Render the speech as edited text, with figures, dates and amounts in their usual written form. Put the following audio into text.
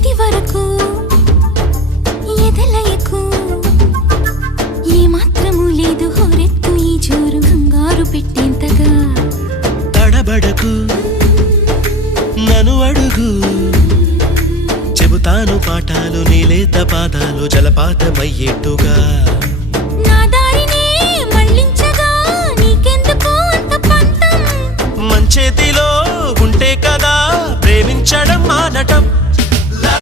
ఇది వరకు ఎదలయకు ఏ మాత్రము లేదు హోరెత్తు ఈ జోరు కంగారు పెట్టేంతగా తడబడకు నన్ను అడుగు చెబుతాను పాఠాలు నీలేత పాదాలు జలపాతమయ్యేట్టుగా నా దారినే మళ్ళించగా నీకెందుకు అంత పంతం మంచేతిలో ఉంటే కదా ప్రేమించడం మానటం